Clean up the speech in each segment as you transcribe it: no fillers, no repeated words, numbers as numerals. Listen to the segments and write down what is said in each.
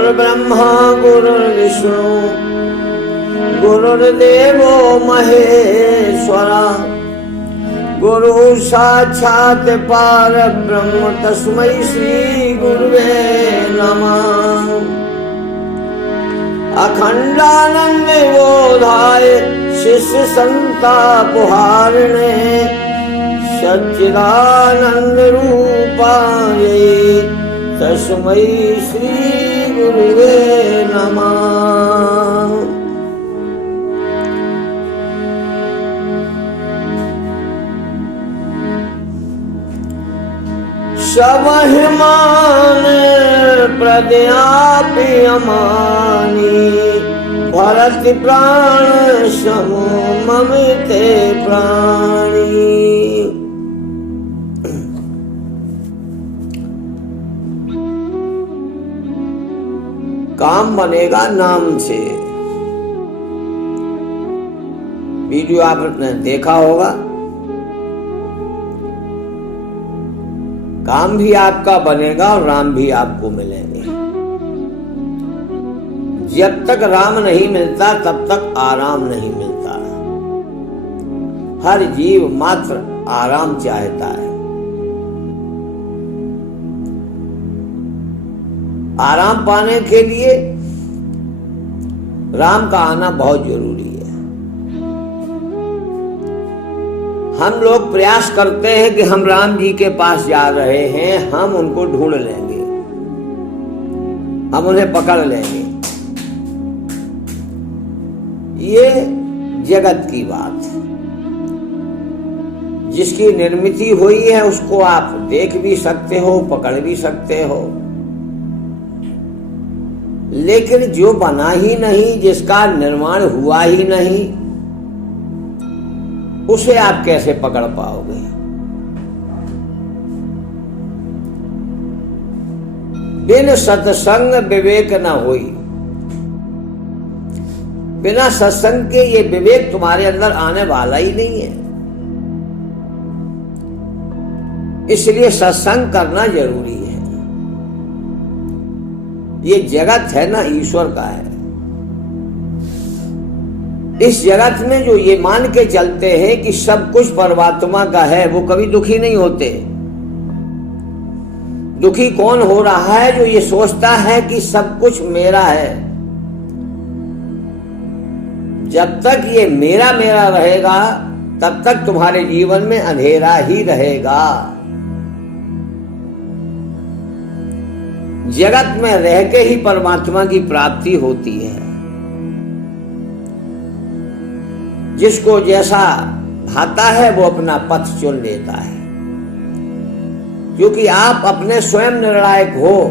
गुरुर्ब्रह्मा गुरुर्विष्णु गुरुर्देवो महेश्वरा गुरु साक्षात् परब्रह्म तस्मै श्री गुरुवे नमः। अखंडानंद बोधाय शिष्य संतापहारिणे सच्चिदानंद रूपाय तस्मै श्री गुरुवे नमः। सबहिमान प्रद्याप्यमानी भरत प्राण समो मम ते प्राणी। काम बनेगा नाम से। वीडियो आपने देखा होगा। काम भी आपका बनेगा और राम भी आपको मिलेंगे। जब तक राम नहीं मिलता तब तक आराम नहीं मिलता। हर जीव मात्र आराम चाहता है। आराम पाने के लिए राम का आना बहुत जरूरी है। हम लोग प्रयास करते हैं कि हम राम जी के पास जा रहे हैं, हम उनको ढूंढ लेंगे, हम उन्हें पकड़ लेंगे। ये जगत की बात है। जिसकी निर्मिति हुई है उसको आप देख भी सकते हो, पकड़ भी सकते हो, लेकिन जो बना ही नहीं, जिसका निर्माण हुआ ही नहीं, उसे आप कैसे पकड़ पाओगे? बिन सत्संग विवेक न होई। बिना सत्संग के ये विवेक तुम्हारे अंदर आने वाला ही नहीं है। इसलिए सत्संग करना जरूरी है। ये जगत है ना, ईश्वर का है। इस जगत में जो ये मान के चलते हैं कि सब कुछ परमात्मा का है, वो कभी दुखी नहीं होते। दुखी कौन हो रहा है? जो ये सोचता है कि सब कुछ मेरा है। जब तक ये मेरा मेरा रहेगा तब तक तुम्हारे जीवन में अंधेरा ही रहेगा। जगत में रह के ही परमात्मा की प्राप्ति होती है। जिसको जैसा भाता है वो अपना पथ चुन लेता है, क्योंकि आप अपने स्वयं निर्णायक हो।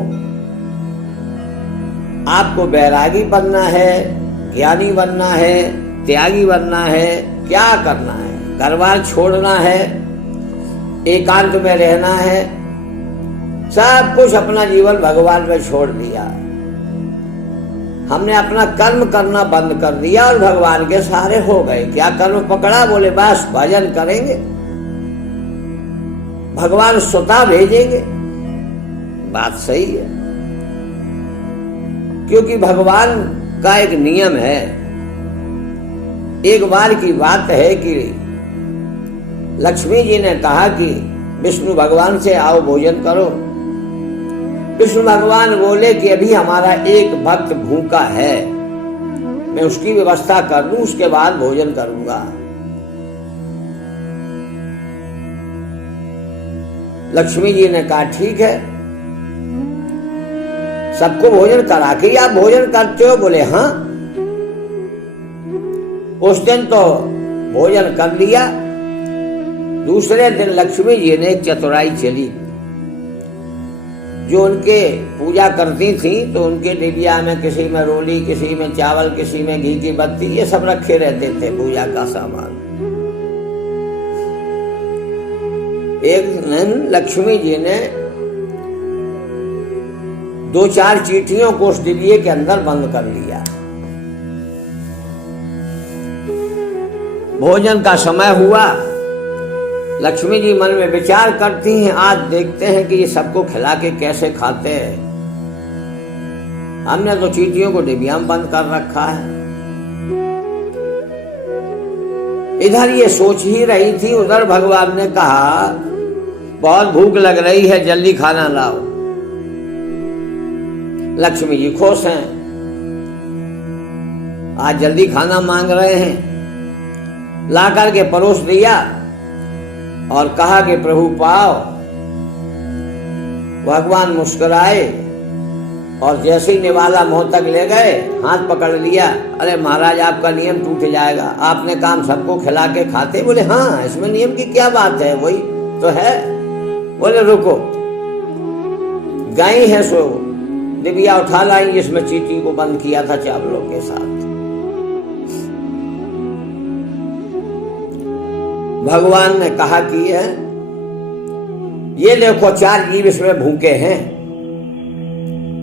आपको बैरागी बनना है, ज्ञानी बनना है, त्यागी बनना है, क्या करना है? घर-बार छोड़ना है, एकांत में रहना है, सब कुछ अपना जीवन भगवान में छोड़ दिया। हमने अपना कर्म करना बंद कर दिया और भगवान के सहारे हो गए। क्या कर्म पकड़ा? बोले बस भजन करेंगे, भगवान स्वतः भेजेंगे। बात सही है, क्योंकि भगवान का एक नियम है। एक बार की बात है कि लक्ष्मी जी ने कहा कि विष्णु भगवान से आओ भोजन करो। विष्णु भगवान बोले कि अभी हमारा एक भक्त भूखा है, मैं उसकी व्यवस्था कर लूं, उसके बाद भोजन करूंगा। लक्ष्मी जी ने कहा ठीक है, सबको भोजन करा के आप भोजन करते हो? बोले हाँ। उस दिन तो भोजन कर लिया। दूसरे दिन लक्ष्मी जी ने चतुराई चली। जो उनके पूजा करती थी तो उनके डिबिया में किसी में रोली, किसी में चावल, किसी में घी की बत्ती, ये सब रखे रहते थे पूजा का सामान। एक दिन लक्ष्मी जी ने 2-4 चींटियों को उस डिबिये के अंदर बंद कर लिया। भोजन का समय हुआ। लक्ष्मी जी मन में विचार करती हैं, आज देखते हैं कि ये सबको खिला के कैसे खाते हैं। हमने तो चींटियों को डिबिया में बंद कर रखा है। इधर ये सोच ही रही थी, उधर भगवान ने कहा बहुत भूख लग रही है, जल्दी खाना लाओ। लक्ष्मी जी खुश हैं, आज जल्दी खाना मांग रहे हैं। ला करके परोस दिया और कहा कि प्रभु पाओ। भगवान मुस्कुराए और जैसे ही निवाला मुंह तक ले गए, हाथ पकड़ लिया। अरे महाराज, आपका नियम टूट जाएगा, आपने काम सबको खिला के खाते। बोले हाँ, इसमें नियम की क्या बात है, वही तो है। बोले रुको, गई है सो डिबिया उठा लाई जिसमें चींटी को बंद किया था चावलों के साथ। भगवान ने कहा कि ये देखो 4 जीव इसमें भूखे हैं।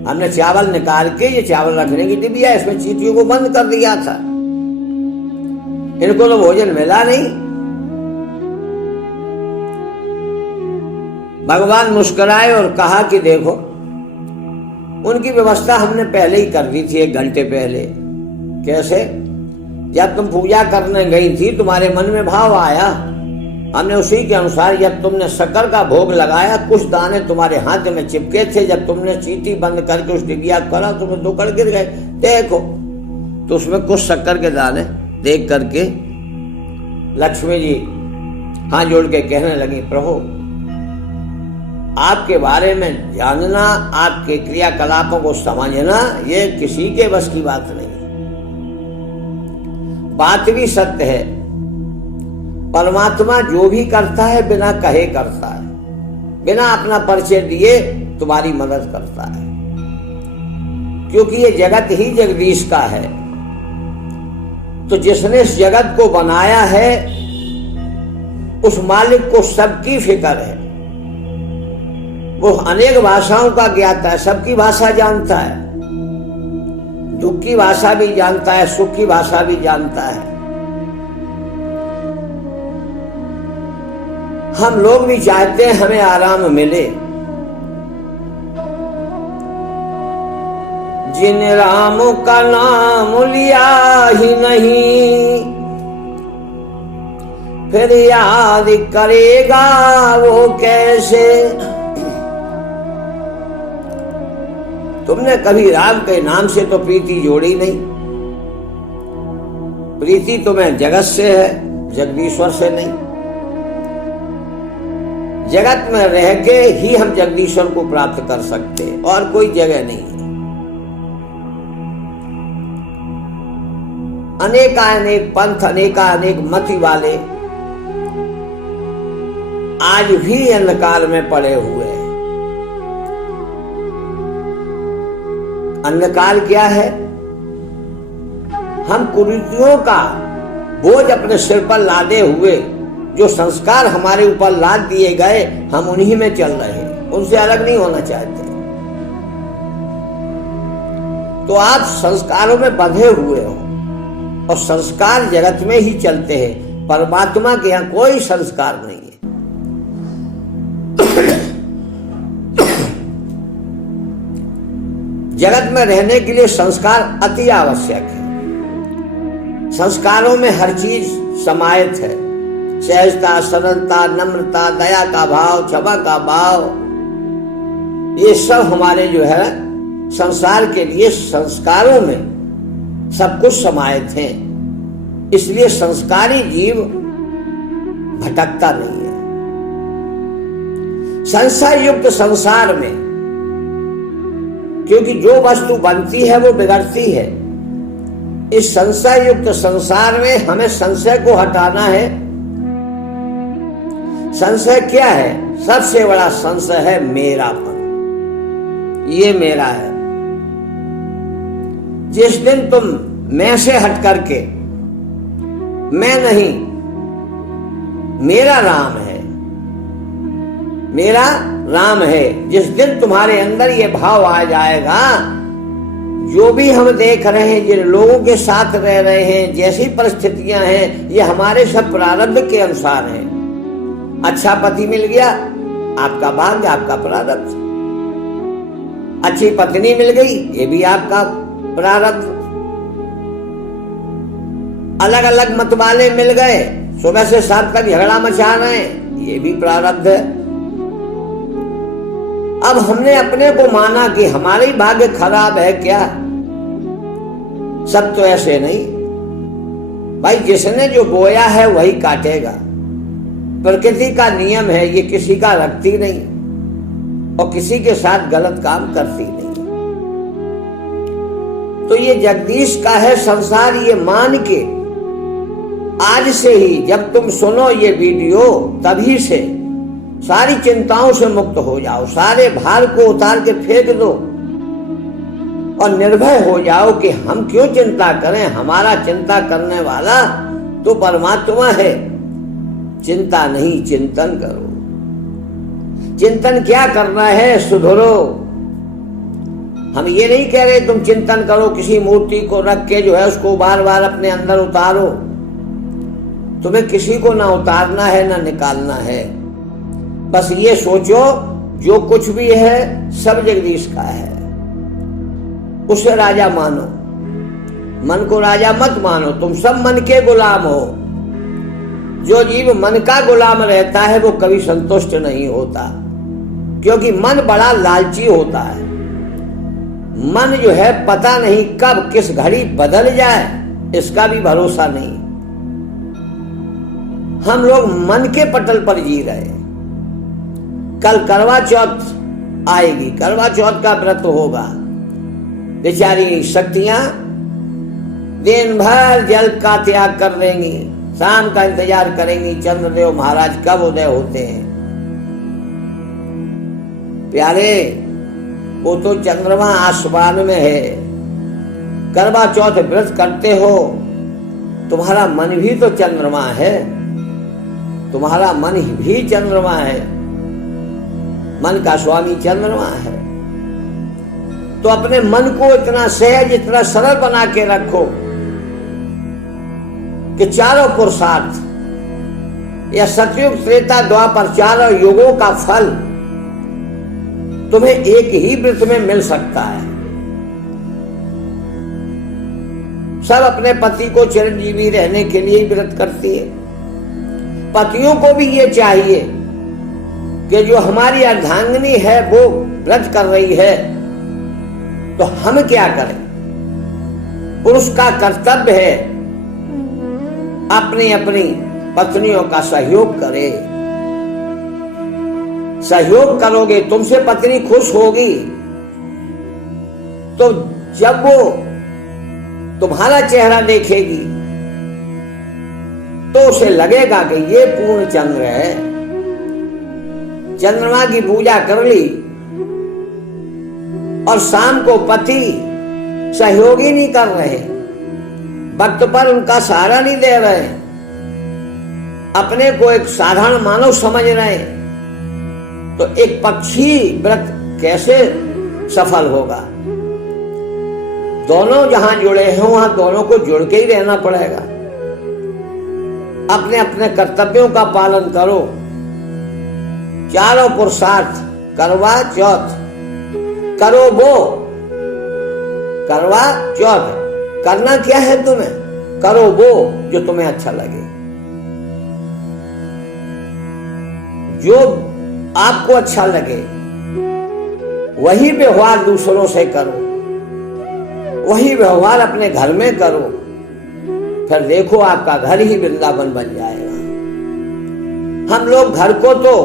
हमने चावल निकाल के ये चावल रखने की डिबिया, इसमें चींटियों को बंद कर दिया था। इनको तो भोजन मिला नहीं। भगवान मुस्कुराए और कहा कि देखो, उनकी व्यवस्था हमने पहले ही कर दी थी, 1 घंटे पहले। कैसे? जब तुम पूजा करने गई थी, तुम्हारे मन में भाव आया, हमने उसी के अनुसार जब तुमने शक्कर का भोग लगाया, कुछ दाने तुम्हारे हाथ में चिपके थे। जब तुमने चींटी बंद करके उस डिबिया करा, तुम्हें 2 कड़ गिर गए। देखो, तो उसमें कुछ शक्कर के दाने देख करके लक्ष्मी जी हाथ जोड़ के कहने लगी, प्रभु आपके बारे में जानना, आपके क्रियाकलापों को समझना, ये किसी के बस की बात नहीं। बात भी सत्य है, परमात्मा जो भी करता है बिना कहे करता है, बिना अपना परिचय दिए तुम्हारी मदद करता है। क्योंकि ये जगत ही जगदीश का है। तो जिसने इस जगत को बनाया है, उस मालिक को सबकी फिक्र है। वो अनेक भाषाओं का ज्ञाता है, सबकी भाषा जानता है, दुख की भाषा भी जानता है, सुख की भाषा भी जानता है। हम लोग भी चाहते हैं हमें आराम मिले। जिन राम का नाम लिया ही नहीं, फिर याद करेगा वो कैसे। तुमने कभी राम के नाम से तो प्रीति जोड़ी नहीं। प्रीति तुम्हें जगत से है, जगदीश्वर से नहीं। जगत में रह के ही हम जगदीश्वर को प्राप्त कर सकते हैं, और कोई जगह नहीं है। अनेकानेक पंथ, अनेकानेक मति वाले आज भी अंधकार में पड़े हुए हैं। अंधकार क्या है? हम कुरीतियों का बोझ अपने सिर पर लादे हुए, जो संस्कार हमारे ऊपर लाद दिए गए, हम उन्हीं में चल रहे हैं, उनसे अलग नहीं होना चाहते। तो आप संस्कारों में बंधे हुए हो, और संस्कार जगत में ही चलते हैं। परमात्मा के यहाँ कोई संस्कार नहीं है। जगत में रहने के लिए संस्कार अति आवश्यक है। संस्कारों में हर चीज समाहित है। सहजता, सरलता, नम्रता, दया का भाव, क्षमा का भाव, ये सब हमारे जो है संसार के लिए संस्कारों में सब कुछ समाहित है। इसलिए संस्कारी जीव भटकता नहीं है। संशय युक्त संसार में, क्योंकि जो वस्तु बनती है वो बिगड़ती है, इस संशय युक्त संसार में हमें संशय को हटाना है। संशय क्या है? सबसे बड़ा संशय है मेरापन। ये मेरा है। जिस दिन तुम मैं से हट करके मैं नहीं, मेरा राम है, मेरा राम है, जिस दिन तुम्हारे अंदर ये भाव आ जाएगा, जो भी हम देख रहे हैं, जिन लोगों के साथ रह रहे हैं, जैसी परिस्थितियां हैं, ये हमारे सब प्रारब्ध के अनुसार हैं। अच्छा पति मिल गया, आपका भाग्य, आपका प्रारब्ध। अच्छी पत्नी मिल गई, ये भी आपका प्रारब्ध। अलग अलग मत वाले मिल गए, सुबह से शाम तक झगड़ा मचा रहे हैं, ये भी प्रारब्ध है। अब हमने अपने को माना कि हमारी भाग्य खराब है क्या? सब तो ऐसे नहीं भाई, जिसने जो बोया है वही काटेगा। प्रकृति का नियम है, ये किसी का रखती नहीं और किसी के साथ गलत काम करती नहीं। तो ये जगदीश का है संसार, ये मान के आज से ही जब तुम सुनो ये वीडियो, तभी से सारी चिंताओं से मुक्त हो जाओ, सारे भार को उतार के फेंक दो और निर्भय हो जाओ कि हम क्यों चिंता करें, हमारा चिंता करने वाला तो परमात्मा है। चिंता नहीं, चिंतन करो। चिंतन क्या करना है? सुधरो। हम ये नहीं कह रहे तुम चिंतन करो, किसी मूर्ति को रख के जो है उसको बार बार अपने अंदर उतारो। तुम्हें किसी को ना उतारना है ना निकालना है, बस ये सोचो जो कुछ भी है सब जगदीश का है, उसे राजा मानो। मन को राजा मत मानो, तुम सब मन के गुलाम हो। जो जीव मन का गुलाम रहता है वो कभी संतुष्ट नहीं होता, क्योंकि मन बड़ा लालची होता है। मन जो है पता नहीं कब किस घड़ी बदल जाए, इसका भी भरोसा नहीं। हम लोग मन के पटल पर जी रहे। कल करवा चौथ आएगी, करवा चौथ का व्रत होगा। बेचारी शक्तियां दिन भर जल का त्याग कर देंगी, शाम का इंतजार करेंगी चंद्रदेव महाराज कब उदय होते हैं। प्यारे, वो तो चंद्रमा आसमान में है। करवा चौथ व्रत करते हो, तुम्हारा मन भी तो चंद्रमा है, तुम्हारा मन भी चंद्रमा है, मन का स्वामी चंद्रमा है। तो अपने मन को इतना सहज, इतना सरल बना के रखो कि चारों पुरुषार्थ या सतयुग त्रेता द्वापर चारों युगों का फल तुम्हें एक ही व्रत में मिल सकता है। सब अपने पति को चिरंजीवी रहने के लिए व्रत करती है। पतियों को भी ये चाहिए कि जो हमारी अर्धांगिनी है वो व्रत कर रही है तो हम क्या करें। पुरुष का कर्तव्य है अपनी अपनी पत्नियों का सहयोग करे। सहयोग करोगे, तुमसे पत्नी खुश होगी तो जब वो तुम्हारा चेहरा देखेगी तो उसे लगेगा कि ये पूर्ण चंद्र है। चंद्रमा की पूजा कर ली और शाम को पति सहयोगी नहीं कर रहे, वक्त पर उनका सहारा नहीं दे रहे, अपने को एक साधारण मानव समझ रहे हैं, तो एक पक्षी व्रत कैसे सफल होगा। दोनों जहां जुड़े हैं वहां दोनों को जुड़ के ही रहना पड़ेगा। अपने अपने कर्तव्यों का पालन करो। चारों पुरुषार्थ करवा चौथ करो। वो करवा चौथ करना क्या है तुम्हें, करो वो जो तुम्हें अच्छा लगे, जो आपको अच्छा लगे वही व्यवहार दूसरों से करो, वही व्यवहार अपने घर में करो। फिर देखो आपका घर ही वृंदावन बन जाएगा। हम लोग घर को तो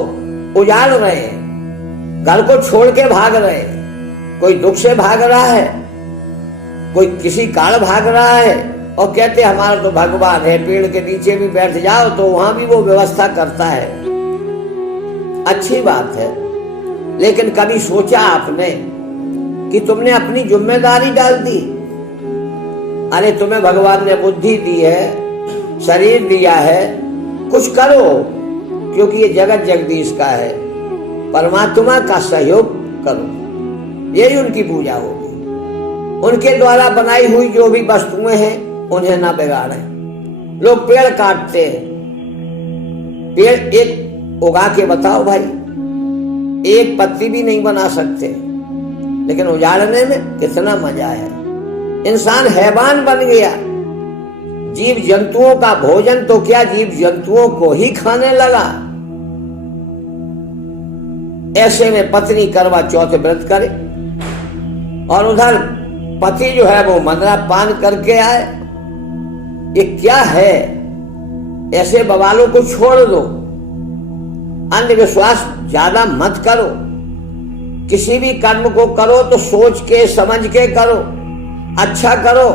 उजाड़ रहे हैं, घर को छोड़ के भाग रहे हैं। कोई दुख से भाग रहा है, कोई किसी कारण भाग रहा है और कहते हमारा तो भगवान है, पेड़ के नीचे भी बैठ जाओ तो वहां भी वो व्यवस्था करता है। अच्छी बात है, लेकिन कभी सोचा आपने कि तुमने अपनी जिम्मेदारी डाल दी। अरे तुम्हें भगवान ने बुद्धि दी है, शरीर दिया है, कुछ करो, क्योंकि ये जगत जगदीश का है। परमात्मा का सहयोग करो, यही उनकी पूजा होगी। उनके द्वारा बनाई हुई जो भी वस्तुएं हैं उन्हें ना बिगाड़ें। लोग पेड़ काटते हैं, पेड़ एक उगा के बताओ भाई, एक पत्ती भी नहीं बना सकते, लेकिन उजाड़ने में कितना मजा है। इंसान हैवान बन गया, जीव जंतुओं का भोजन तो क्या जीव जंतुओं को ही खाने लगा। ऐसे में पत्नी करवा चौथ व्रत करे और उधर पति जो है वो मंदरा पान करके आए। ये क्या है? ऐसे बवालों को छोड़ दो, अंधविश्वास ज्यादा मत करो। किसी भी कर्म को करो तो सोच के समझ के करो, अच्छा करो।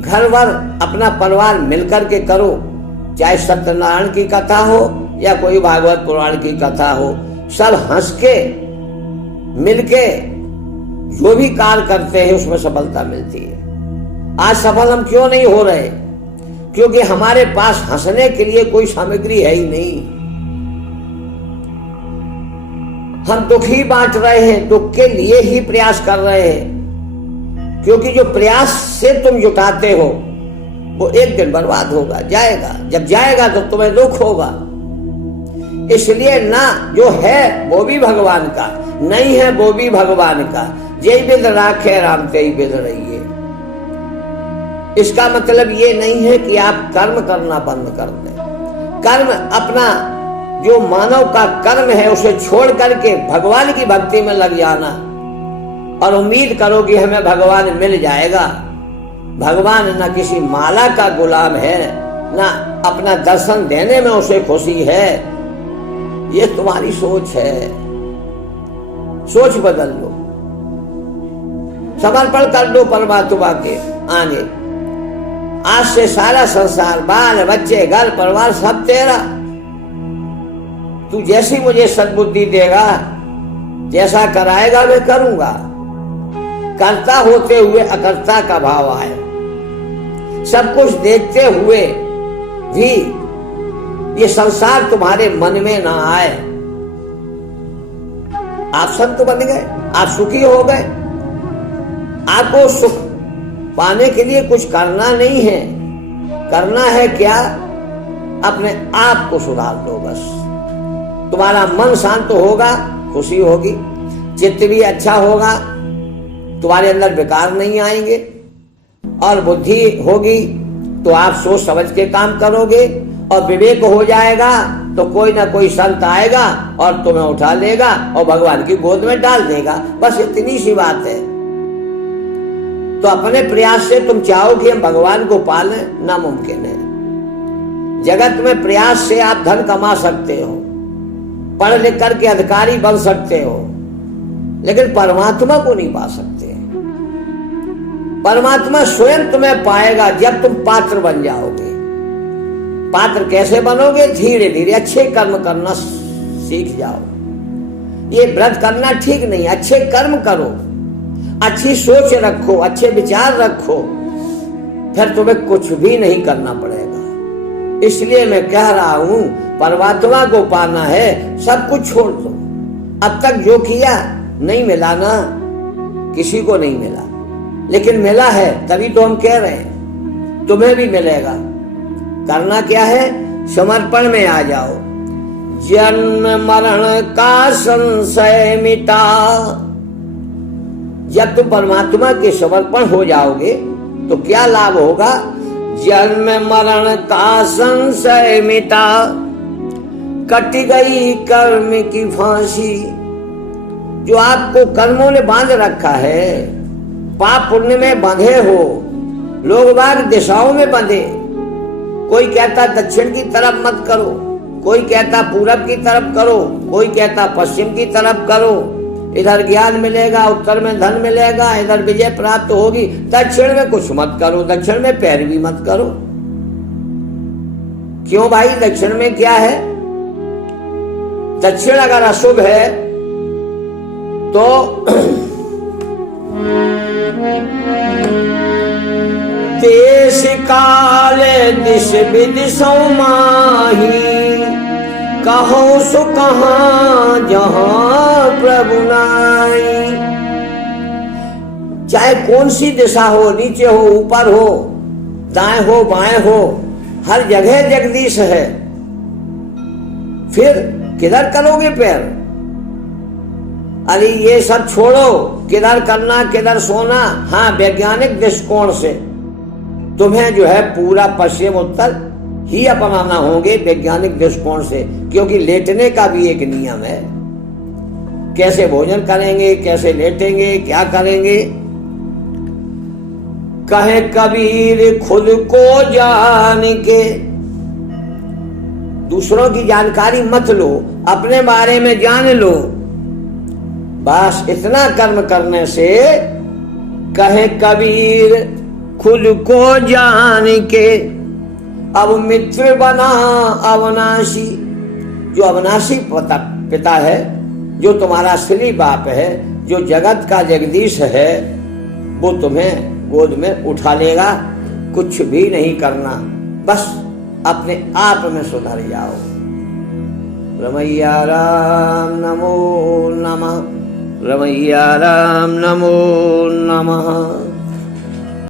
घर भर अपना परिवार मिलकर के करो, चाहे सत्यनारायण की कथा हो या कोई भागवत पुराण की कथा हो, सब हंस के मिलके जो भी कार्य करते हैं उसमें सफलता मिलती है। आज सफल हम क्यों नहीं हो रहे? क्योंकि हमारे पास हंसने के लिए कोई सामग्री है ही नहीं। हम दुख ही बांट रहे हैं, दुख के लिए ही प्रयास कर रहे हैं। क्योंकि जो प्रयास से तुम जुटाते हो वो एक दिन बर्बाद होगा, जाएगा। जब जाएगा तो तुम्हें दुख होगा। इसलिए ना जो है वो भी भगवान का, नहीं है वो भी भगवान का। जय विद राखे राम तेई विद रहिए। इसका मतलब ये नहीं है कि आप कर्म करना बंद कर दें। कर्म अपना जो मानव का कर्म है उसे छोड़ करके भगवान की भक्ति में लग जाना और उम्मीद करो कि हमें भगवान मिल जाएगा। भगवान न किसी माला का गुलाम है, न अपना दर्शन देने में उसे खुशी है। ये तुम्हारी सोच है, सोच बदल लो, समर्पण कर दो परमात्मा के आगे। आज से सारा संसार, बाल बच्चे, घर परिवार सब तेरा। तू जैसी मुझे सद्बुद्धि देगा, जैसा कराएगा मैं करूंगा। करता होते हुए अकर्ता का भाव आए। सब कुछ देखते हुए भी ये संसार तुम्हारे मन में ना आए। आप संत बन गए, आप सुखी हो गए। आपको सुख पाने के लिए कुछ करना नहीं है। करना है क्या? अपने आप को सुधार लो बस। तुम्हारा मन शांत होगा, खुशी होगी, चित्त भी अच्छा होगा, तुम्हारे अंदर विकार नहीं आएंगे और बुद्धि होगी तो आप सोच समझ के काम करोगे। और विवेक हो जाएगा तो कोई ना कोई संत आएगा और तुम्हें उठा लेगा और भगवान की गोद में डाल देगा। बस इतनी सी बात है। तो अपने प्रयास से तुम चाहो कि हम भगवान को पालें, नामुमकिन है। जगत में प्रयास से आप धन कमा सकते हो, पढ़ लिख करके अधिकारी बन सकते हो, लेकिन परमात्मा को नहीं पा सकते। परमात्मा स्वयं तुम्हें पाएगा जब तुम पात्र बन जाओगे। पात्र कैसे बनोगे? धीरे धीरे अच्छे कर्म करना सीख जाओ। ये व्रत करना ठीक नहीं, अच्छे कर्म करो, अच्छी सोच रखो, अच्छे विचार रखो, फिर तुम्हें कुछ भी नहीं करना पड़ेगा। इसलिए मैं कह रहा हूं, परमात्मा को पाना है, सब कुछ छोड़ दो। अब तक जो किया नहीं मिला ना, किसी को नहीं मिला, लेकिन मिला है तभी तो हम कह रहे हैं तुम्हें भी मिलेगा। करना क्या है? समर्पण में आ जाओ। जन्म मरण का संशय मिटा। जब तुम परमात्मा के समर्पण हो जाओगे तो क्या लाभ होगा? जन्म मरण का संशय मिटा, कट गई कर्म की फांसी। जो आपको कर्मों ने बांध रखा है, पाप पुण्य में बंधे हो, लोग बाग दिशाओं में बंधे। कोई कहता दक्षिण की तरफ मत करो, कोई कहता पूरब की तरफ करो, कोई कहता पश्चिम की तरफ करो। इधर ज्ञान मिलेगा, उत्तर में धन मिलेगा, इधर विजय प्राप्त होगी। दक्षिण में कुछ मत करो, दक्षिण में पैरवी मत करो। क्यों भाई? दक्षिण में क्या है? दक्षिण अगर अशुभ है तो देश काल दिश विदिशों माही, कहो सो कहाँ जहाँ प्रभु नाई। चाहे कौन सी दिशा हो, नीचे हो, ऊपर हो, दाएं हो, बाएं हो, हर जगह जगदीश है। फिर किधर करोगे पैर? अरे ये सब छोड़ो, किधर करना किधर सोना। हाँ, वैज्ञानिक दृष्टिकोण से तुम्हें जो है पूरा पश्चिम उत्तर ही अपनाना होंगे वैज्ञानिक दृष्टिकोण से, क्योंकि लेटने का भी एक नियम है। कैसे भोजन करेंगे, कैसे लेटेंगे, क्या करेंगे। कहे कबीर खुद को जान के, दूसरों की जानकारी मत लो, अपने बारे में जान लो। बस इतना कर्म करने से, कहे कबीर खुद को जान के, अब मित्र बना अविनाशी। जो अविनाशी पिता है, जो तुम्हारा असली बाप है, जो जगत का जगदीश है, वो तुम्हें गोद में उठा लेगा। कुछ भी नहीं करना, बस अपने आप में सुधर जाओ। रमैया राम नमो नमः, रमैया राम नमो नमः।